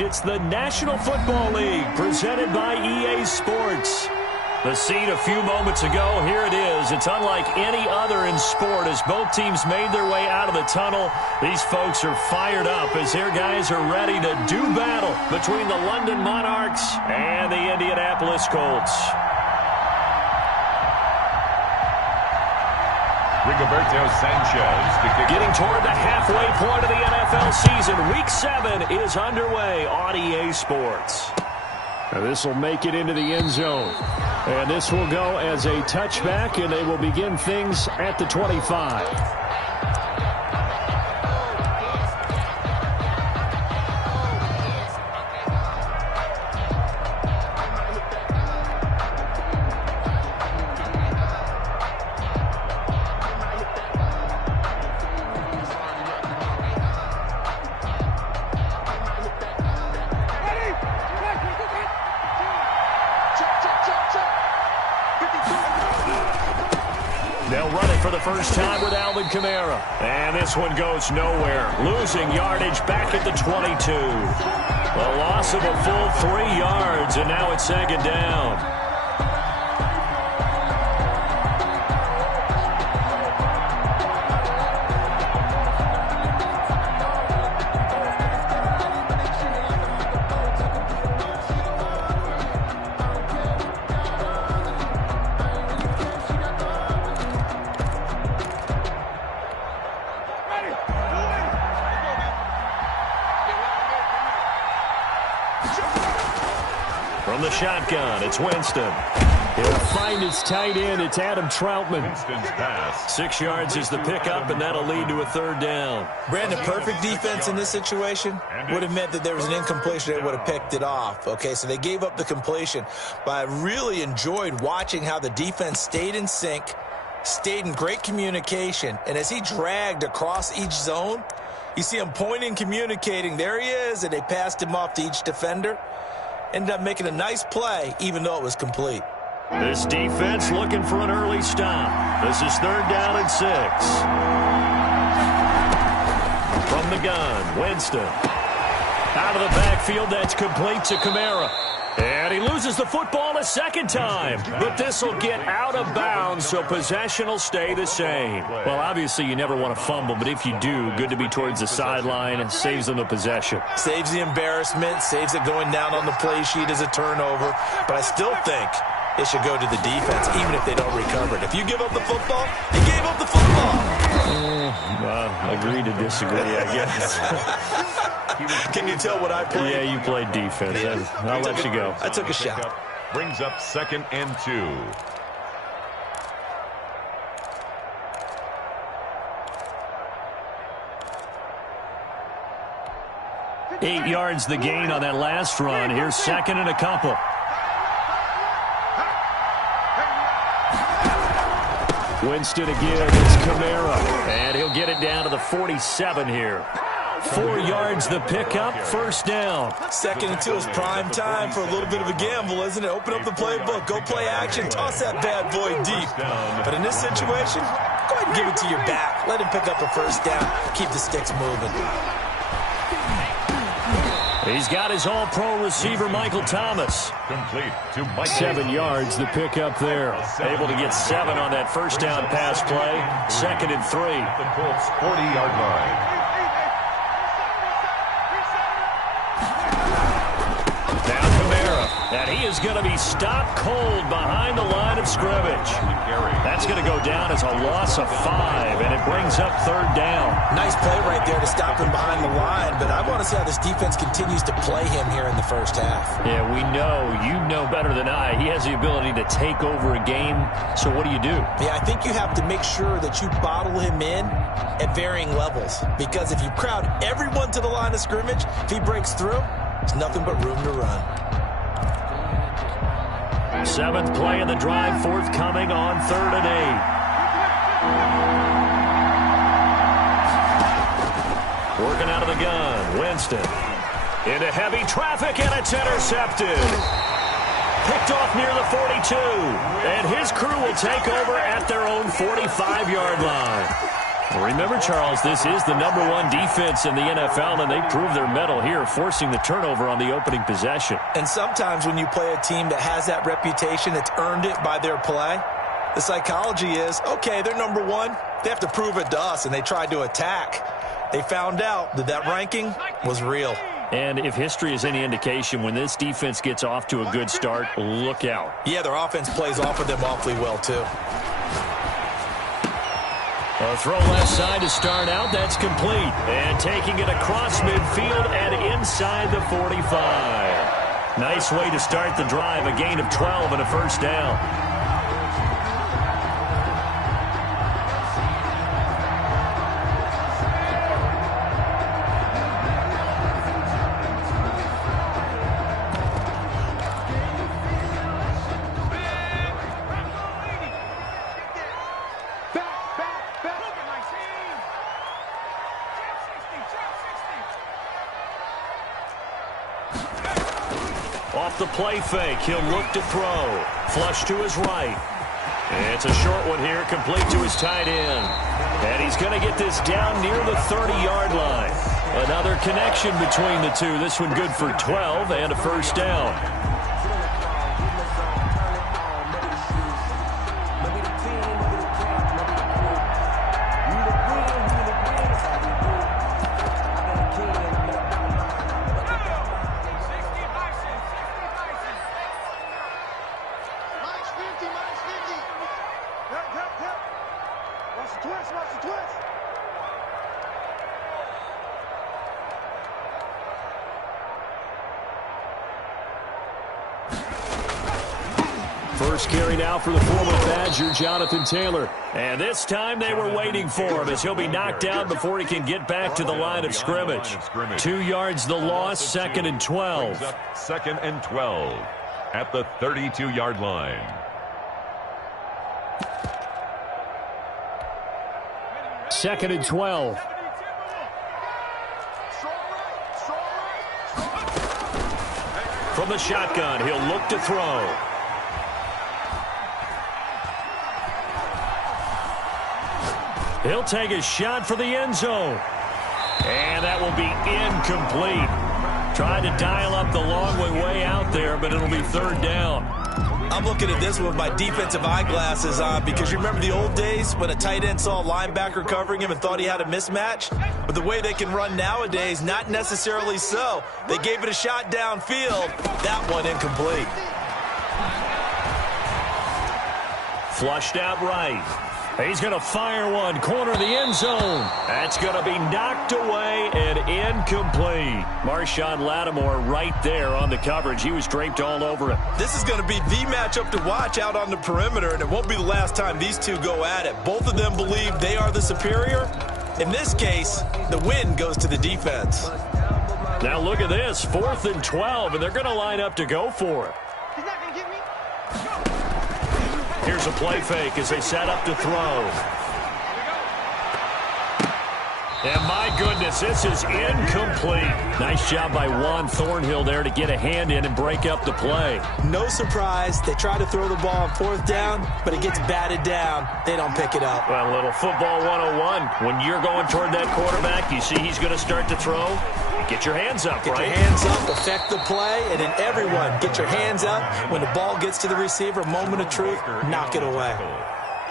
next. It's the National Football League presented by EA Sports. The scene a few moments ago, here it is. It's unlike any other in sport as both teams made their way out of the tunnel. These folks are fired up as their guys are ready to do battle between the London Monarchs and the Indianapolis Colts. Rigoberto Sanchez getting toward the halfway point of the NFL season. Week 7 is underway on EA Sports. Now this will make it into the end zone. And this will go as a touchback, and they will begin things at the 25. They'll run it for the first time with Alvin Kamara. And this one goes nowhere. Losing yardage back at the 22. A loss of a full 3 yards, and now it's second down. From the shotgun, it's Winston. He'll find his tight end. It's Adam Troutman. Winston's pass. 6 yards is the pickup, and that'll lead to a third down. Brandon, perfect defense in this situation would have meant that there was an incompletion. They would have picked it off. Okay, so they gave up the completion. But I really enjoyed watching how the defense stayed in sync, stayed in great communication, and as he dragged across each zone, you see him pointing, communicating. There he is, and they passed him off to each defender. Ended up making a nice play, even though it was complete. This defense looking for an early stop. This is third down and 6. From the gun, Winston. Out of the backfield, that's complete to Kamara. And he loses the football a second time. But this will get out of bounds, so possession will stay the same. Well, obviously, you never want to fumble, but if you do, good to be towards the sideline. It saves them the possession. Saves the embarrassment, saves it going down on the play sheet as a turnover. But I still think it should go to the defense, even if they don't recover it. If you give up the football, you gave up the football. Agree to disagree, I guess. Can you tell what I played? Yeah, you played defense. I'll let you go. I took a shot. Brings up 2nd and 2. Eight yards the gain on that last run. Here's second and a couple. Winston again. It's Kamara. And he'll get it down to the 47 here. 4 yards the pickup, first down. 2nd and 2 is prime time for a little bit of a gamble, isn't it? Open up the playbook, go play action, toss that bad boy deep. But in this situation, go ahead and give it to your back. Let him pick up a first down, keep the sticks moving. He's got his all-pro receiver, Michael Thomas. Complete to Michael. 7 yards the pickup there. Able to get 7 on that first down pass play. 2nd and 3. The Colts 40-yard line. And he is going to be stopped cold behind the line of scrimmage. That's going to go down as a loss of 5, and it brings up third down. Nice play right there to stop him behind the line, but I want to see how this defense continues to play him here in the first half. Yeah, we know. You know better than I. He has the ability to take over a game, so what do you do? Yeah, I think you have to make sure that you bottle him in at varying levels, because if you crowd everyone to the line of scrimmage, if he breaks through, there's nothing but room to run. 7th play of the drive, forthcoming on 3rd and 8. Working out of the gun, Winston. Into heavy traffic, and it's intercepted. Picked off near the 42. And his crew will take over at their own 45-yard line. Remember, Charles, this is the #1 defense in the NFL, and they proved their mettle here, forcing the turnover on the opening possession. And sometimes when you play a team that has that reputation, that's earned it by their play, the psychology is, okay, they're #1. They have to prove it to us, and they tried to attack. They found out that that ranking was real. And if history is any indication, when this defense gets off to a good start, look out. Yeah, their offense plays off of them awfully well, too. A throw left side to start out. That's complete. And taking it across midfield and inside the 45. Nice way to start the drive. A gain of 12 and a first down. Off the play fake, he'll look to throw. Flush to his right. It's a short one here, complete to his tight end. And he's going to get this down near the 30-yard line. Another connection between the two. This one good for 12 and a first down. First carry now for the former Badger, Jonathan Taylor. And this time they were waiting for him as he'll be knocked down before he can get back to the line of scrimmage. 2 yards the loss, 2nd and 12. 2nd and 12 at the 32-yard line. Second and 12. From the shotgun, he'll look to throw. He'll take a shot for the end zone. And that will be incomplete. Tried to dial up the long way out there, but it'll be third down. I'm looking at this one with my defensive eyeglasses on because you remember the old days when a tight end saw a linebacker covering him and thought he had a mismatch? But the way they can run nowadays, not necessarily so. They gave it a shot downfield. That one incomplete. Flushed out right. He's going to fire one, corner of the end zone. That's going to be knocked away and incomplete. Marshawn Lattimore right there on the coverage. He was draped all over it. This is going to be the matchup to watch out on the perimeter, and it won't be the last time these two go at it. Both of them believe they are the superior. In this case, the win goes to the defense. Now look at this, 4th and 12, and they're going to line up to go for it. He's not going to get me. Here's a play fake as they set up to throw. And my goodness, this is incomplete. Nice job by Juan Thornhill there to get a hand in and break up the play. No surprise, they try to throw the ball on 4th down, but it gets batted down. They don't pick it up. Well, a little football 101. When you're going toward that quarterback, you see he's going to start to throw. Get your hands up, right? Get your hands up, affect the play, and then everyone get your hands up. When the ball gets to the receiver, moment of truth, knock it away.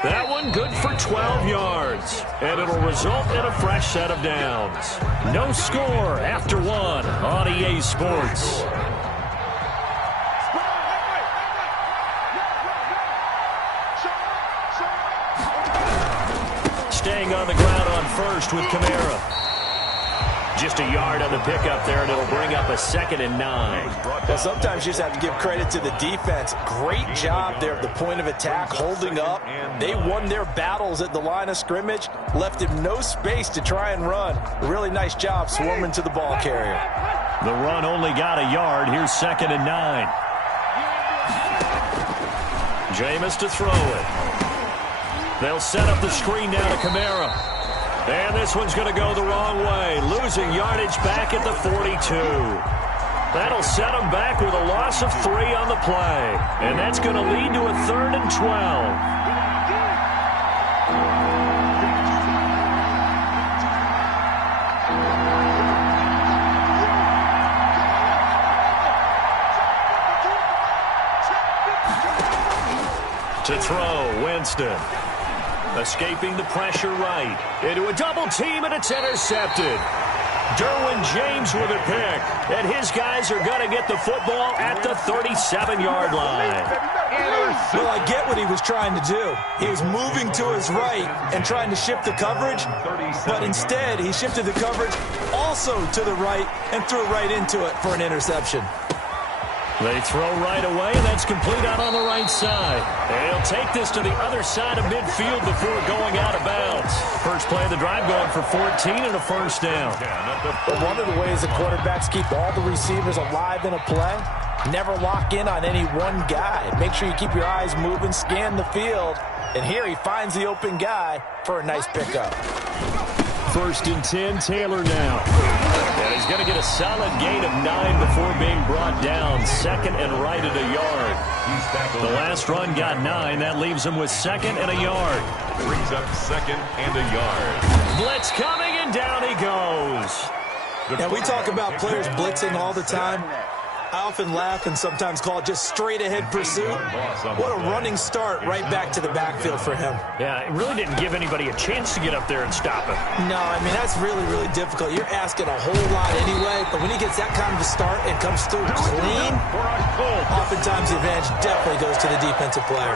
That one good for 12 yards, and it'll result in a fresh set of downs. No score after one on EA Sports. Staying on the ground on first with Kamara. Just a yard on the pickup there, and it'll bring up a 2nd and 9. Well, sometimes you just have to give credit to the defense. Great job there at the point of attack, holding up. They won their battles at the line of scrimmage, left him no space to try and run. A really nice job swarming to the ball carrier. The run only got a yard. Here's 2nd and 9. Jameis to throw it. They'll set up the screen now to Kamara. And this one's going to go the wrong way. Losing yardage back at the 42. That'll set them back with a loss of 3 on the play. And that's going to lead to a 3rd and 12. To throw, Winston. Escaping the pressure right. Into a double team, and it's intercepted. Derwin James with a pick. And his guys are going to get the football at the 37-yard line. Well, I get what he was trying to do. He was moving to his right and trying to shift the coverage, but instead he shifted the coverage also to the right and threw right into it for an interception. They throw right away, and that's complete out on the right side. And he'll take this to the other side of midfield before going out of bounds. First play of the drive going for 14 and a first down. But one of the ways the quarterbacks keep all the receivers alive in a play, never lock in on any one guy. Make sure you keep your eyes moving, scan the field. And here he finds the open guy for a nice pickup. First and 10, Taylor now. And he's going to get a solid gain of 9 before being brought down. Second and right at a yard. The last run got 9. That leaves him with second and a yard. Brings up second and a yard. Blitz coming, and down he goes. Now, we talk about players blitzing all the time. I often laugh and sometimes call it just straight-ahead pursuit. What a running start right back to the backfield for him. Yeah, it really didn't give anybody a chance to get up there and stop him. No, I mean, that's really, really difficult. You're asking a whole lot anyway, but when he gets that kind of a start and comes through clean, oftentimes the advantage definitely goes to the defensive player.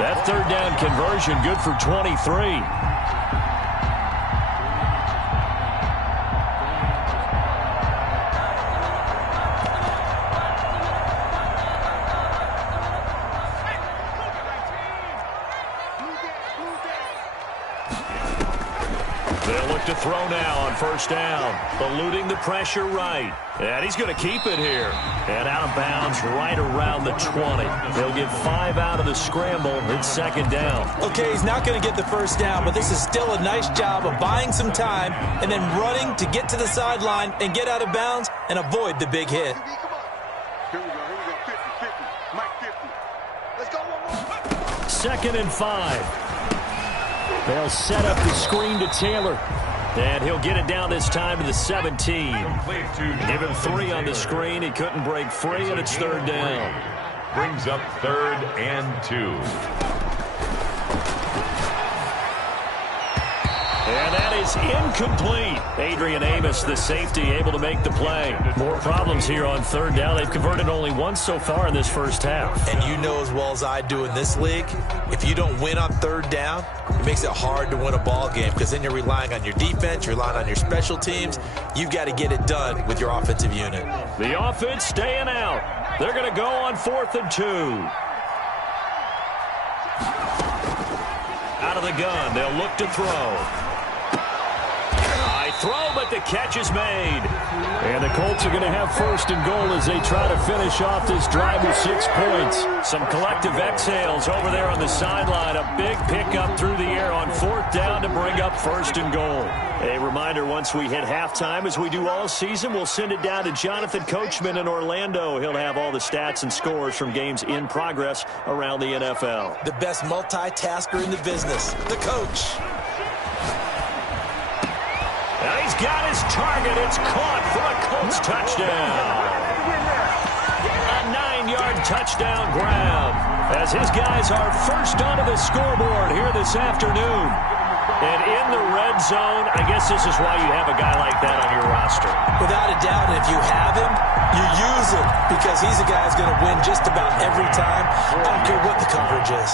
That third down conversion good for 23. To throw now on first down. Eluding the pressure right. And he's going to keep it here. And out of bounds right around the 20. They'll get 5 out of the scramble. It's second down. Okay, he's not going to get the first down, but this is still a nice job of buying some time and then running to get to the sideline and get out of bounds and avoid the big hit. Second and 5. They'll set up the screen to Taylor. And he'll get it down this time to the 17. Give him 3 on the screen. He couldn't break free, and it's third down. Brings up third and 2. And that is incomplete. Adrian Amos, the safety, able to make the play. More problems here on third down. They've converted only once so far in this first half. And you know as well as I do in this league, if you don't win on third down, it makes it hard to win a ball game because then you're relying on your defense, you're relying on your special teams. You've got to get it done with your offensive unit. The offense staying out. They're going to go on 4th and 2. Out of the gun, they'll look to throw. Throw, but the catch is made. And the Colts are going to have first and goal as they try to finish off this drive with 6 points. Some collective exhales over there on the sideline. A big pickup through the air on 4th down to bring up first and goal. A reminder, once we hit halftime, as we do all season, we'll send it down to Jonathan Coachman in Orlando. He'll have all the stats and scores from games in progress around the NFL. The best multitasker in the business, the coach. Now he's got his target. It's caught for a Colts touchdown. A 9-yard touchdown grab as his guys are first onto the scoreboard here this afternoon. And in the red zone, I guess this is why you have a guy like that on your roster. Without a doubt, and if you have him, you use him because he's a guy who's going to win just about every time. I don't care what the coverage is.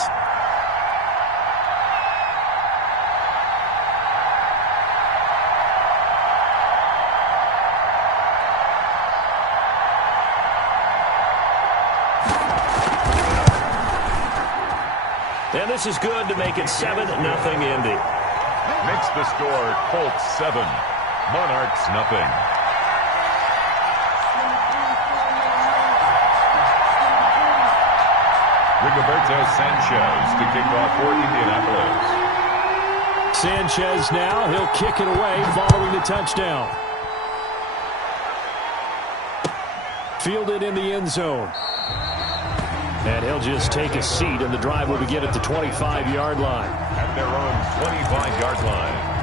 And this is good to make it 7-0 Indy. Makes the score Colts 7, Monarchs nothing. Rigoberto Sanchez to kick off for Indianapolis. Sanchez now, he'll kick it away following the touchdown. Fielded in the end zone. And he'll just take a seat, and the drive will begin at the 25-yard line. At their own 25-yard line.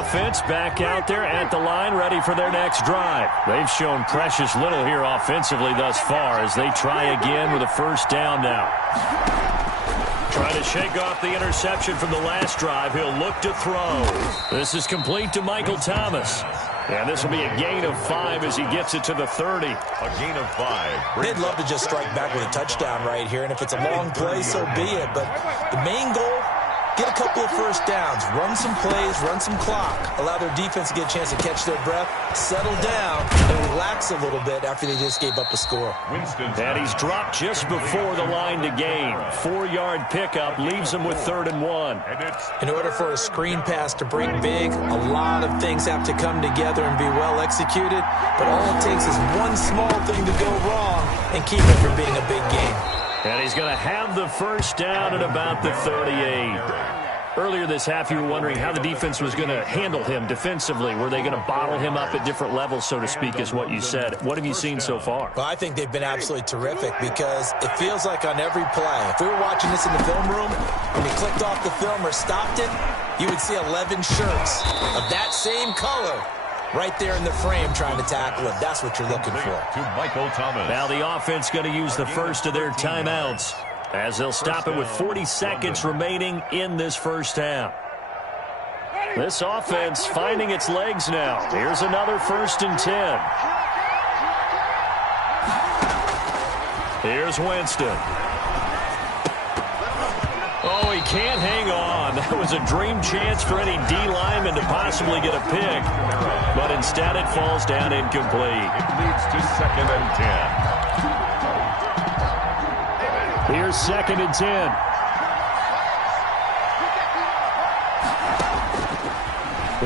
offense back out there at the line, ready for their next drive. They've shown precious little here offensively thus far as they try again with a first down now. Trying to shake off the interception from the last drive. He'll look to throw. This is complete to Michael Thomas. And this will be a gain of 5 as he gets it to the 30. A gain of 5. They'd love to just strike back with a touchdown right here, and if it's a long play, so be it. But the main goal, get a couple of first downs, run some plays, run some clock, allow their defense to get a chance to catch their breath, settle down, and relax a little bit after they just gave up a score. And he's dropped just before the line to gain. 4-yard pickup leaves him with 3rd and 1. In order for a screen pass to break big, a lot of things have to come together and be well executed, but all it takes is one small thing to go wrong and keep it from being a big game. And he's going to have the first down at about the 38. Earlier this half, you were wondering how the defense was going to handle him defensively. Were they going to bottle him up at different levels, so to speak, is what you said. What have you seen so far? Well, I think they've been absolutely terrific because it feels like on every play, if we were watching this in the film room, when you clicked off the film or stopped it, you would see 11 shirts of that same color right there in the frame trying to tackle it. That's what you're looking for. To Michael Thomas. Now the offense going to use the first of their timeouts as they'll stop it with 40 seconds remaining in this first half. This offense finding its legs now. Here's another 1st and 10. Here's Winston. Oh, he can't hang on. That was a dream chance for any D lineman to possibly get a pick. But instead it falls down incomplete. It leads to 2nd and 10. Here's 2nd and 10.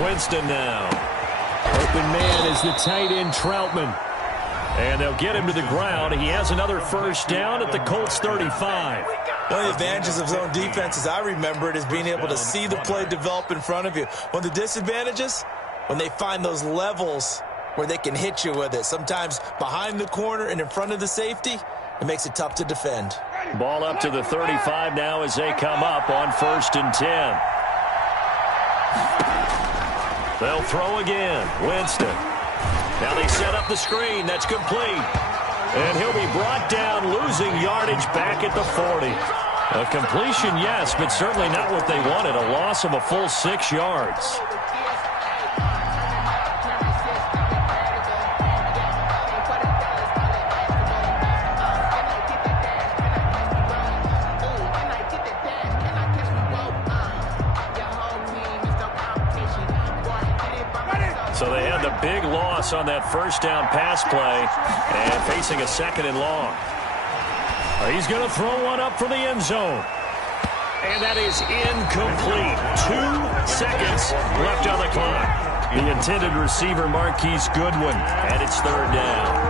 Winston now. Open man is the tight end Troutman. And they'll get him to the ground. He has another first down at the Colts 35. One of the advantages of zone defense, as I remember it, is being able to see the play develop in front of you. One of the disadvantages, when they find those levels where they can hit you with it. Sometimes behind the corner and in front of the safety, it makes it tough to defend. Ball up to the 35 now as they come up on 1st and 10. They'll throw again. Winston. Now they set up the screen. That's complete. And he'll be brought down, losing yardage back at the 40. A completion, yes, but certainly not what they wanted. A loss of a full 6 yards. So they had the big loss on that first down pass play and facing a 2nd and long. He's going to throw one up for the end zone. And that is incomplete. 2 seconds left on the clock. The intended receiver, Marquise Goodwin, and it's 3rd down.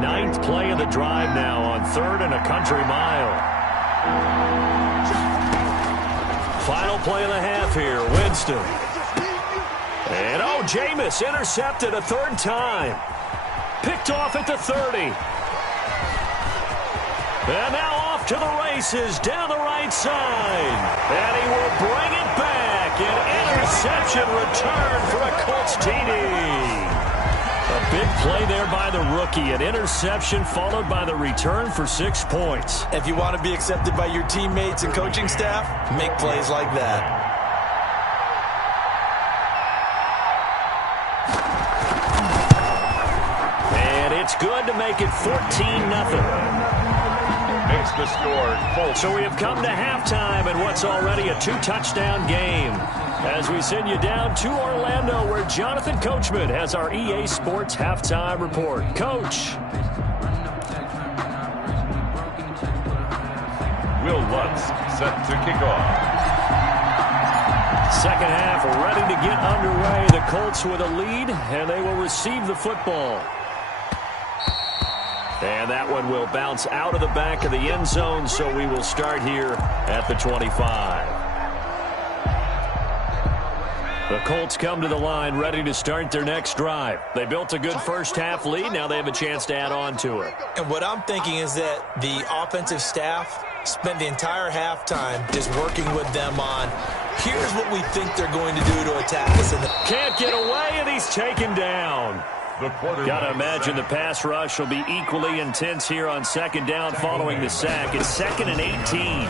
Ninth play of the drive now on 3rd and a country mile. Final play of the half here, Winston. And Jameis intercepted a 3rd time. Picked off at the 30. And now off to the races down the right side. And he will bring it back. An interception return for a Colts TD. A big play there by the rookie. An interception followed by the return for 6 points. If you want to be accepted by your teammates and coaching staff, make plays like that. And it's good to make it 14-0. Makes the score. Colts. So we have come to halftime in what's already a 2-touchdown game. As we send you down to Orlando, where Jonathan Coachman has our EA Sports Halftime Report. Coach. Will Lutz set to kick off. Second half ready to get underway. The Colts with a lead, and they will receive the football. And that one will bounce out of the back of the end zone, so we will start here at the 25. The Colts come to the line ready to start their next drive. They built a good first-half lead. Now they have a chance to add on to it. And what I'm thinking is that the offensive staff spent the entire halftime just working with them on, here's what we think they're going to do to attack us. Can't get away, and he's taken down. Got to imagine the pass rush will be equally intense here on second down following the sack. It's 2nd and 18.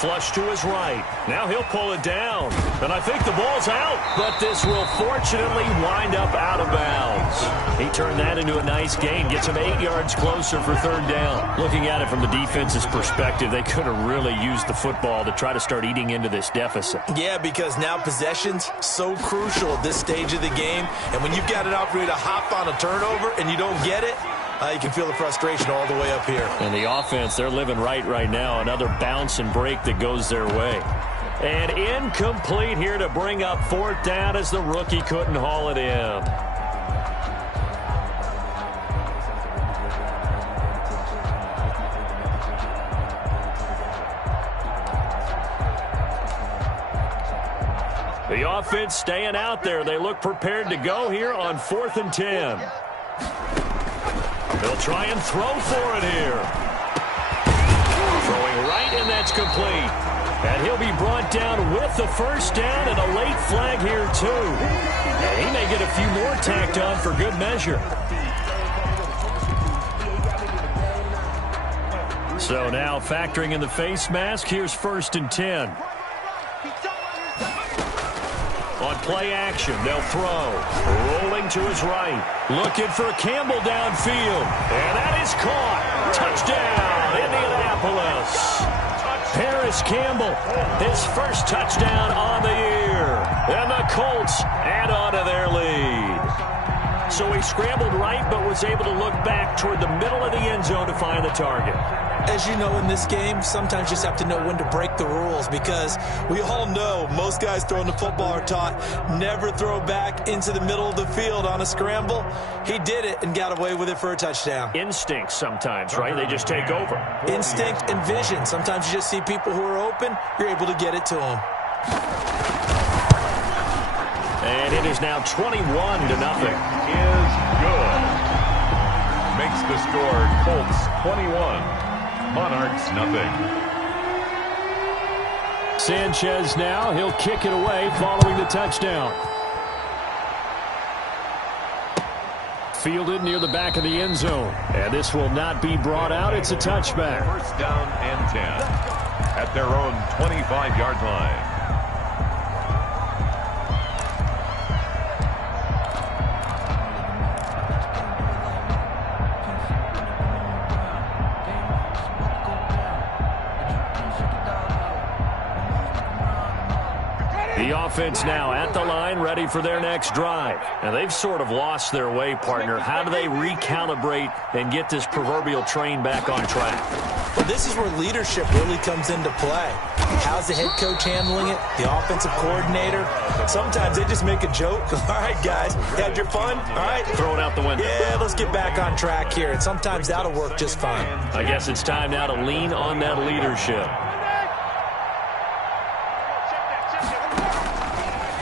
Flush to his right. Now he'll pull it down. And I think the ball's out. But this will fortunately wind up out of bounds. He turned that into a nice gain. Gets him 8 yards closer for third down. Looking at it from the defense's perspective, they could have really used the football to try to start eating into this deficit. Yeah, because now possession's so crucial at this stage of the game. And when you've got an opportunity to hop on a turnover and you don't get it, you can feel the frustration all the way up here. And the offense, they're living right now. Another bounce and break that goes their way. And incomplete here to bring up fourth down as the rookie couldn't haul it in. The offense staying out there. They look prepared to go here on 4th and 10. They'll try and throw for it here. Throwing right, and that's complete. And he'll be brought down with the first down and a late flag here, too. And he may get a few more tacked on for good measure. So now factoring in the face mask, here's 1st and 10. On play action, they'll throw. Rolling to his right. Looking for Campbell downfield. And that is caught. Touchdown, Indianapolis. Paris Campbell, his first touchdown on the year. And the Colts add on to their lead. So he scrambled right, but was able to look back toward the middle of the end zone to find the target. As you know, in this game, sometimes you just have to know when to break the rules, because we all know most guys throwing the football are taught never throw back into the middle of the field on a scramble. He did it and got away with it for a touchdown. Instinct sometimes, right? They just take over. Instinct and vision. Sometimes you just see people who are open, you're able to get it to them. And it is now 21-0. Is good. Makes the score Colts 21. Monarchs nothing. Sanchez now. He'll kick it away following the touchdown. Fielded near the back of the end zone. And this will not be brought out. It's a touchback. First down and 10 at their own 25-yard line. The offense now at the line, ready for their next drive. Now, they've sort of lost their way, partner. How do they recalibrate and get this proverbial train back on track? Well, this is where leadership really comes into play. How's the head coach handling it? The offensive coordinator? Sometimes they just make a joke. All right, guys, had your fun? All right. Throw it out the window. Yeah, let's get back on track here. And sometimes that'll work just fine. I guess it's time now to lean on that leadership.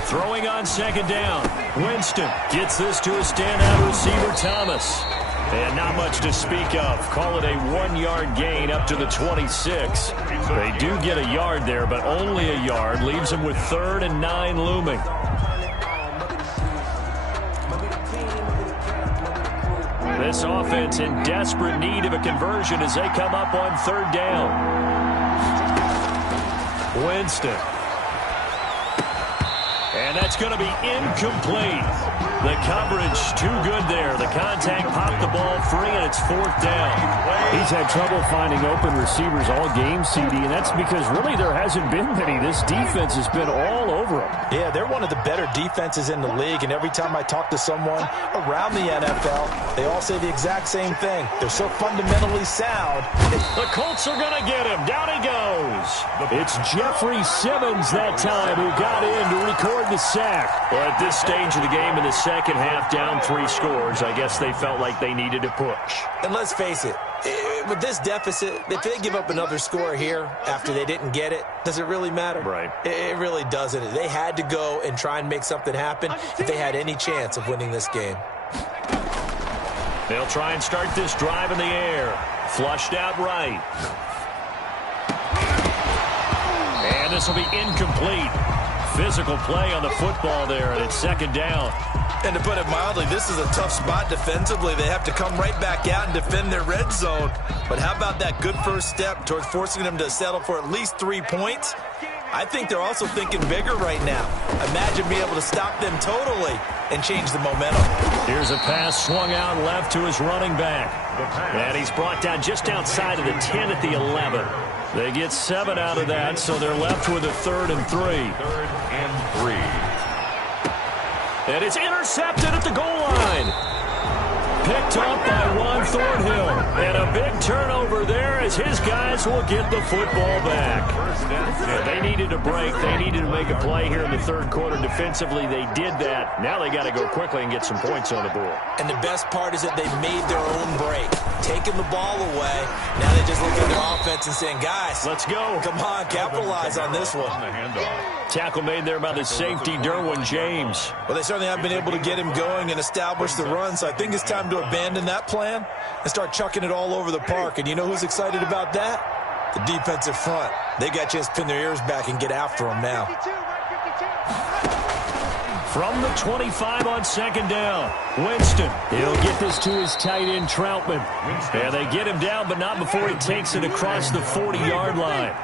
Throwing on second down. Winston gets this to a standout receiver, Thomas. And not much to speak of. Call it a 1-yard gain up to the 26. They do get a yard there, but only a yard. Leaves them with 3rd and 9 looming. This offense in desperate need of a conversion as they come up on 3rd down. Winston. And that's going to be incomplete. The coverage too good there. The contact popped the ball free, and it's 4th down. He's had trouble finding open receivers all game, CD, and that's because really there hasn't been many. This defense has been all over him. Yeah, they're one of the better defenses in the league, and every time I talk to someone around the NFL, they all say the exact same thing. They're so fundamentally sound. The Colts are going to get him. Down he goes. It's Jeffrey Simmons that time who got in to record the sack. Well, at this stage of the game in the second half, down 3 scores, I guess they felt like they needed to push. And let's face it, with this deficit, if they give up another score here after they didn't get it, does it really matter? Right. It really doesn't. They had to go and try and make something happen if they had any chance of winning this game. They'll try and start this drive in the air. Flushed out right. And this will be incomplete. Physical play on the football there, and it's second down. And to put it mildly, this is a tough spot defensively. They have to come right back out and defend their red zone. But how about that good first step towards forcing them to settle for at least 3 points? I think they're also thinking bigger right now. Imagine being able to stop them totally and change the momentum. Here's a pass swung out left to his running back. And he's brought down just outside of the 10 at the 11. They get 7 out of that, so they're left with a 3rd and 3. 3rd and 3. And it's intercepted at the goal line. Picked up by Juan Thornhill. And a big turnover there as his guys will get the football back. Yeah, they needed a break. They needed to make a play here in the 3rd quarter. Defensively, they did that. Now they got to go quickly and get some points on the board. And the best part is that they made their own break. Taking the ball away. Now they just look at their offense and saying, guys, let's go. Come on, capitalize on this one. Tackle made there by the safety, Derwin James. Well, they certainly have been able to get him going and establish the run, so I think it's time to abandon that plan and start chucking it all over the park. And you know who's excited about that? The defensive front. They got a chance to pin their ears back and get after him now. From the 25 on second down, Winston. He'll get this to his tight end, Troutman. And they get him down, but not before he takes it across the 40-yard line.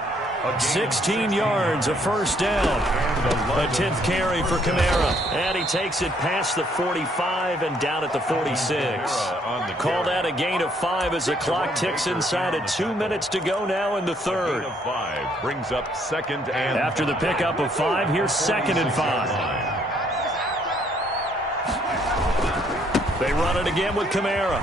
16 yards, a first down. A 10th carry for Kamara. And he takes it past the 45 and down at the 46. Call that a gain of 5 as the clock ticks inside of 2 minutes to go now in the 3rd. 5 brings up 2nd and after the pickup of 5, here's 2nd and 5. They run it again with Kamara.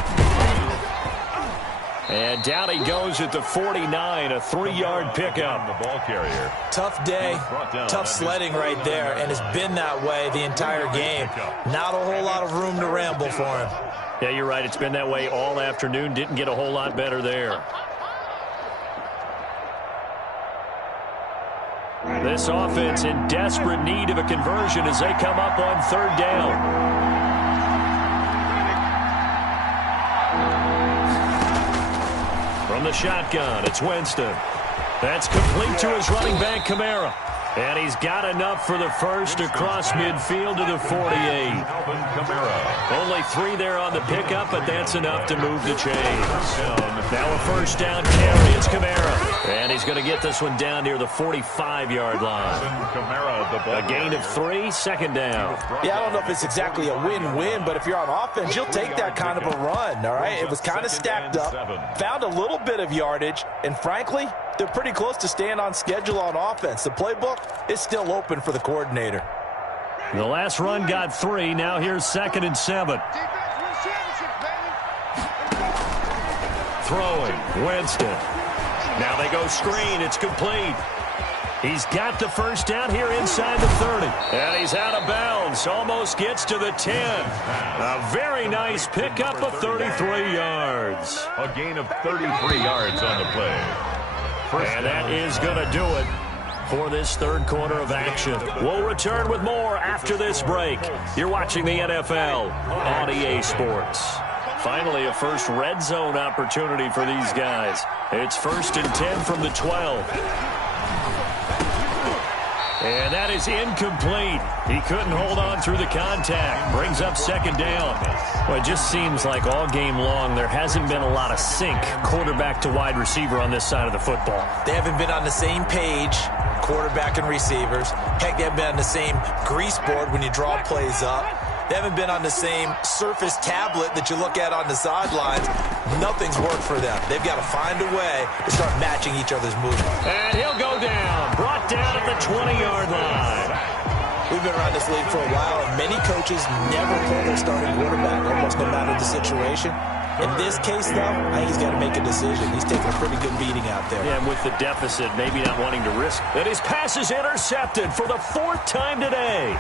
And down he goes at the 49, a 3-yard pickup. The ball carrier. Tough day, tough sledding right there, and it's been that way the entire game. Not a whole lot of room to ramble for him. Yeah, you're right. It's been that way all afternoon. Didn't get a whole lot better there. This offense in desperate need of a conversion as they come up on 3rd down. From the shotgun, it's Winston. That's complete to his running back, Kamara. And he's got enough for the first across midfield to the 48. Only 3 there on the pickup, but that's enough to move the chains. Now a first down carry. It's Kamara. And he's going to get this one down near the 45-yard line. A gain of 3, 2nd down. Yeah, I don't know if it's exactly a win-win, but if you're on offense, you'll take that kind of a run, all right? It was kind of stacked up, found a little bit of yardage, and frankly, they're pretty close to staying on schedule on offense. The playbook is still open for the coordinator. The last run got 3. Now here's 2nd and 7. Throwing, Winston. Now they go screen. It's complete. He's got the first down here inside the 30. And he's out of bounds. Almost gets to the 10. A very nice pickup of 33 yards. A gain of 33 yards on the play. And that is going to do it for this 3rd quarter of action. We'll return with more after this break. You're watching the NFL on EA Sports. Finally, a first red zone opportunity for these guys. It's 1st and 10 from the 12. And that is incomplete. He couldn't hold on through the contact. Brings up 2nd down. Well, it just seems like all game long there hasn't been a lot of sync quarterback to wide receiver on this side of the football. They haven't been on the same page, quarterback and receivers. Heck, they haven't been on the same grease board when you draw plays up. They haven't been on the same Surface tablet that you look at on the sidelines. Nothing's worked for them. They've got to find a way to start matching each other's movement. And he'll go down. Brought down at the 20-yard line. We've been around this league for a while, and many coaches never pull their starting quarterback, almost no matter the situation. In this case, though, I think he's got to make a decision. He's taking a pretty good beating out there. Yeah, and with the deficit, maybe not wanting to risk. And his pass is intercepted for the 4th time today.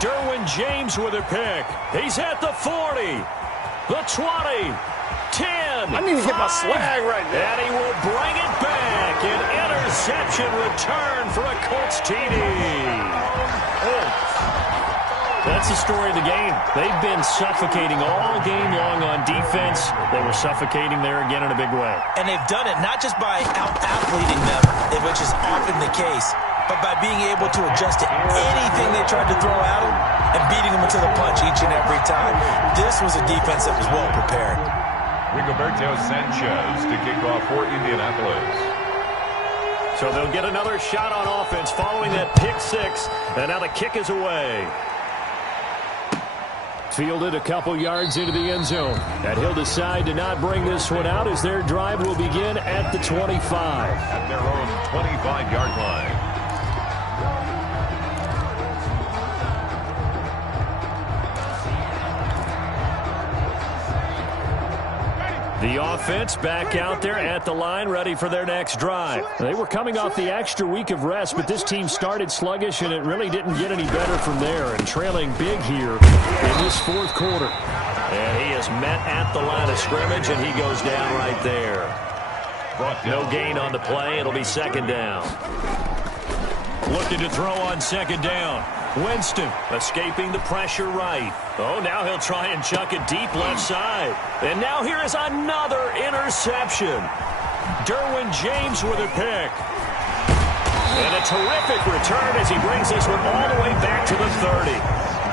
Derwin James with a pick. He's at the 40, the 20, 10. again. I need to get my swag right there. And he will bring it back. An interception return for a Colts TD. That's the story of the game. They've been suffocating all game long on defense. They were suffocating there again in a big way. And they've done it not just by out-athleting them, which is often the case, but by being able to adjust to anything they tried to throw at them and beating them into the punch each and every time. This was a defense that was well prepared. Rigoberto Sanchez to kick off for Indianapolis. So they'll get another shot on offense following that pick six, and now the kick is away. Fielded a couple yards into the end zone. And he'll decide to not bring this one out as their drive will begin at the 25. At their own 25-yard line. The offense back out there at the line, ready for their next drive. They were coming off the extra week of rest, but this team started sluggish, and it really didn't get any better from there. And trailing big here in this fourth quarter. And he is met at the line of scrimmage, and he goes down right there. No gain on the play. It'll be second down. Looking to throw on second down. Winston escaping the pressure right. Oh, now he'll try and chuck it deep left side. And now here is another interception. Derwin James with a pick. And a terrific return as he brings this one all the way back to the 30.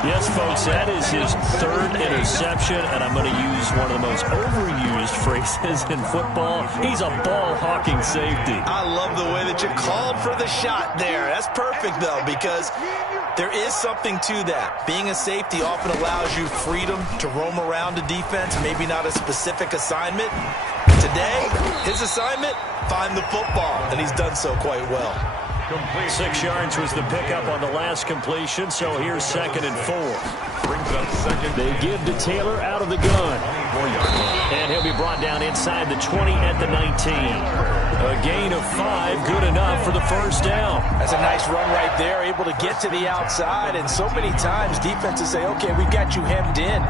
Yes, folks, that is his third interception, and I'm going to use one of the most overused phrases in football. He's a ball-hawking safety. I love the way that you called for the shot there. That's perfect, though, because there is something to that. Being a safety often allows you freedom to roam around the defense, maybe not a specific assignment. Today, his assignment, find the football, and he's done so quite well. 6 yards was the pickup on the last completion, so here's 2nd and 4. Brings up second. They give to Taylor out of the gun. And he'll be brought down inside the 20 at the 19. A gain of 5, good enough for the first down. That's a nice run right there, able to get to the outside. And so many times defenses say, okay, we've got you hemmed in.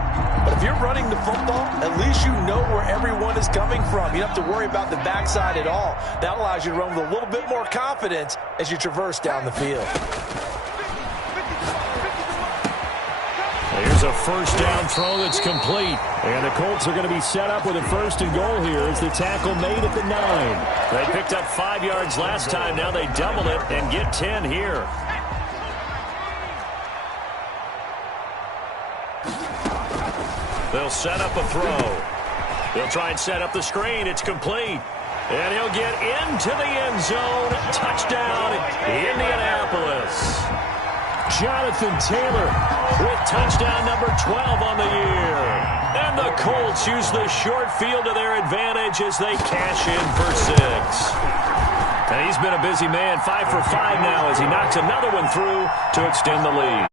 But if you're running the football, at least you know where everyone is coming from. You don't have to worry about the backside at all. That allows you to run with a little bit more confidence as you traverse down the field. Here's a first down throw that's complete. And the Colts are going to be set up with a 1st and goal here as the tackle made at the 9. They picked up 5 yards last time. Now they double it and get 10 here. They'll set up a throw. They'll try and set up the screen. It's complete. And he'll get into the end zone. Touchdown, Indianapolis. Jonathan Taylor with touchdown number 12 on the year. And the Colts use the short field to their advantage as they cash in for 6. And he's been a busy man, 5 for 5 now as he knocks another one through to extend the lead.